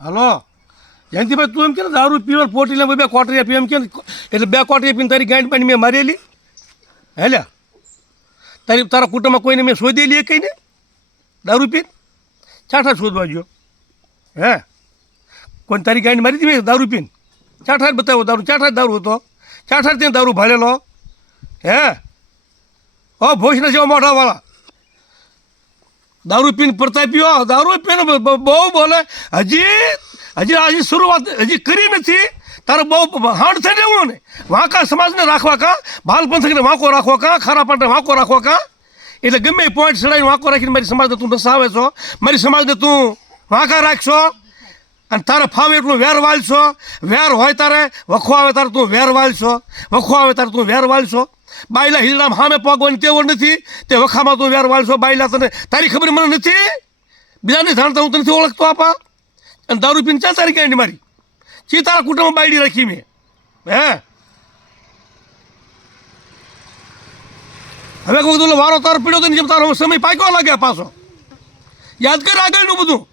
hello Jayantibhai, તું એમ કે દારૂ પીવા પોટી લે 2 કોટરિયા પી એમ કે એટલે 2 કોટરિયા પીને તારી ગાંઠ પાણી મેં મારેલી હેલ્યા તારા કુટુંબમાં કોઈને મેં શોધેલી કહીને દારૂ પીને ચાઠા શોધવા ગયો હે કોઈને તારી ગાંઠ મારી હતી મેં દારૂ પીને ચાઠા બતાવ્યો દારૂ ચાઠા દારૂ હતો ચાઠા ત્યાં દારૂ ભાળેલો હે ઓ ભોજના જેવા મોઢાવાળા દારૂ પીને પ્રતાપ્યો દારૂ પીને બહુ બોલે હજી શરૂઆત હજી કરી નથી તારે બહુ હાડ થઈ જવું ને વાંકા સમાજને રાખવા કાં બાલપંથકને વાંકો રાખવા કાં ખારા પાટને વાંકો રાખવા કાં એટલે ગમે એ પોઈન્ટ ચડાવીને વાંકો રાખીને મારી સમાજને તું નસાવે છો મારી સમાજને તું વાંકા રાખશો અને તારે ફાવે એટલું વેર વાળશો વેર હોય તારે વખો આવે તારે તું વેર વાળશો વખો આવે તારે તું વેર વાળશો બાયલા હિલડામાં સામે પગવાની તેવો નથી તે વખામાં તું વેર વાળશો બાયલા તને તારી ખબર મને નથી બીજાને જાણતા હું તને નથી ઓળખતો આપા અને દારૂ પીને ચાલ તારી કાંઈ મારી ચી તારા કુટુંબમાં બાયડી રાખી મેં હે હવે કોઈ વારો તારો પીડ્યો તો જેમ તારો સમય પાક્યો લાગે પાછો યાદ કર આગળનું બધું